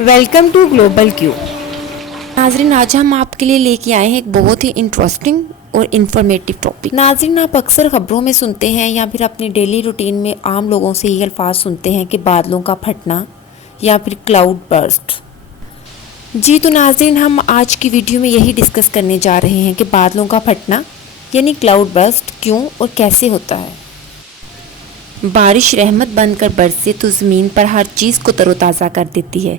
Welcome to global Q. नाज़रीन, आज हम आपके लिए लेके आए हैं एक बहुत ही इंटरेस्टिंग और इन्फॉर्मेटिव टॉपिक। नाज़रीन, आप अक्सर खबरों में सुनते हैं या फिर अपनी डेली रूटीन में आम लोगों से ये अल्फाज सुनते हैं कि बादलों का फटना या फिर क्लाउड बर्स्ट। जी तो नाज़रीन, हम आज की वीडियो में यही डिस्कस करने जा रहे हैं कि बादलों का फटना यानी क्लाउड बर्स्ट क्यों और कैसे होता है। बारिश रहमत बनकर बरसे तो ज़मीन पर हर चीज़ को तरोताज़ा कर देती है,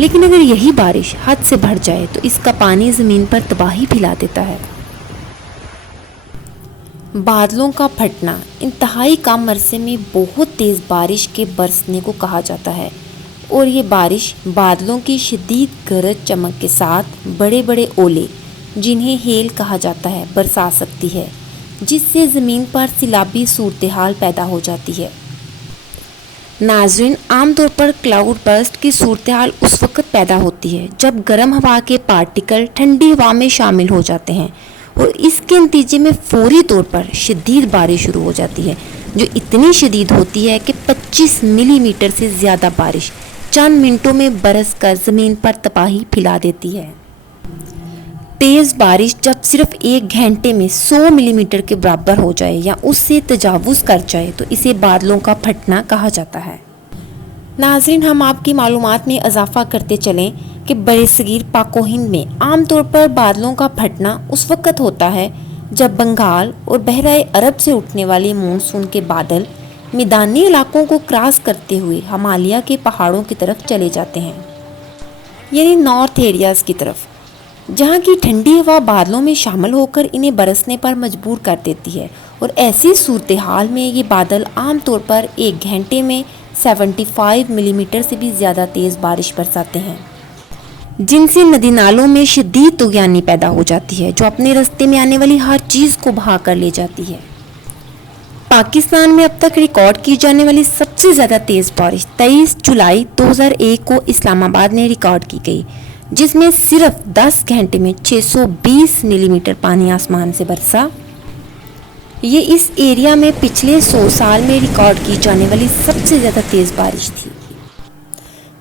लेकिन अगर यही बारिश हद से बढ़ जाए तो इसका पानी ज़मीन पर तबाही फैला देता है। बादलों का फटना इंतहाई कम अरसे में बहुत तेज़ बारिश के बरसने को कहा जाता है और ये बारिश बादलों की शदीद गरज चमक के साथ बड़े बड़े ओले, जिन्हें हेल कहा जाता है, बरसा सकती है, जिससे ज़मीन पर सैलाबी सूरत हाल पैदा हो जाती है। नाज़रीन, आमतौर पर क्लाउड बर्स्ट की सूरत हाल उस वक्त पैदा होती है जब गर्म हवा के पार्टिकल ठंडी हवा में शामिल हो जाते हैं और इसके नतीजे में फौरी तौर पर शदीद बारिश शुरू हो जाती है, जो इतनी शदीद होती है कि 25 मिलीमीटर से ज़्यादा बारिश चंद मिनटों में बरस कर ज़मीन पर तबाही फैला देती है। तेज़ बारिश जब सिर्फ एक घंटे में 100 मिलीमीटर के बराबर हो जाए या उससे तजावुज़ कर जाए तो इसे बादलों का फटना कहा जाता है। नाज़रीन, हम आपकी मालूमात में इजाफा करते चलें कि बरसगीर पाक व हिंद में आमतौर पर बादलों का फटना उस वक़्त होता है जब बंगाल और बहराए अरब से उठने वाले मानसून के बादल मैदानी इलाकों को क्रॉस करते हुए हिमालय के पहाड़ों की तरफ चले जाते हैं, यानी नॉर्थ एरियाज़ की तरफ, जहाँ की ठंडी हवा बादलों में शामिल होकर इन्हें बरसने पर मजबूर कर देती है। और ऐसी सूरत हाल में ये बादल आमतौर पर एक घंटे में 75 मिलीमीटर से भी ज़्यादा तेज़ बारिश बरसाते हैं, जिनसे नदी नालों में शदीद तुग़यानी पैदा हो जाती है, जो अपने रास्ते में आने वाली हर चीज़ को बहा कर ले जाती है। पाकिस्तान में अब तक रिकॉर्ड की जाने वाली सबसे ज़्यादा तेज़ बारिश 23 जुलाई 2001 को इस्लामाबाद में रिकॉर्ड की गई, जिसमें सिर्फ 10 घंटे में 620 मिलीमीटर पानी आसमान से बरसा। ये इस एरिया में पिछले 100 साल में रिकॉर्ड की जाने वाली सबसे ज़्यादा तेज़ बारिश थी।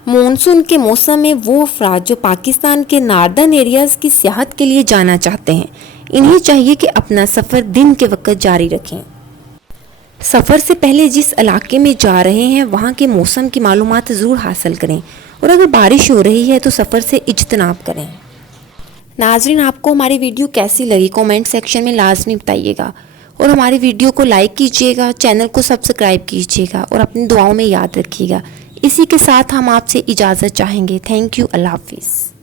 मॉनसून के मौसम में वो अफराद जो पाकिस्तान के नार्दर्न एरियाज़ की सियाहत के लिए जाना चाहते हैं, इन्हें चाहिए कि अपना सफ़र दिन के वक्त जारी रखें। सफ़र से पहले जिस इलाके में जा रहे हैं वहाँ के मौसम की मालूमात ज़रूर हासिल करें और अगर बारिश हो रही है तो सफ़र से इज्तनाब करें। नाज़रीन, आपको हमारी वीडियो कैसी लगी कमेंट सेक्शन में लाजमी बताइएगा और हमारी वीडियो को लाइक कीजिएगा, चैनल को सब्सक्राइब कीजिएगा और अपनी दुआओं में याद रखिएगा। इसी के साथ हम आपसे इजाज़त चाहेंगे। Thank you. अल्लाह हाफिज़।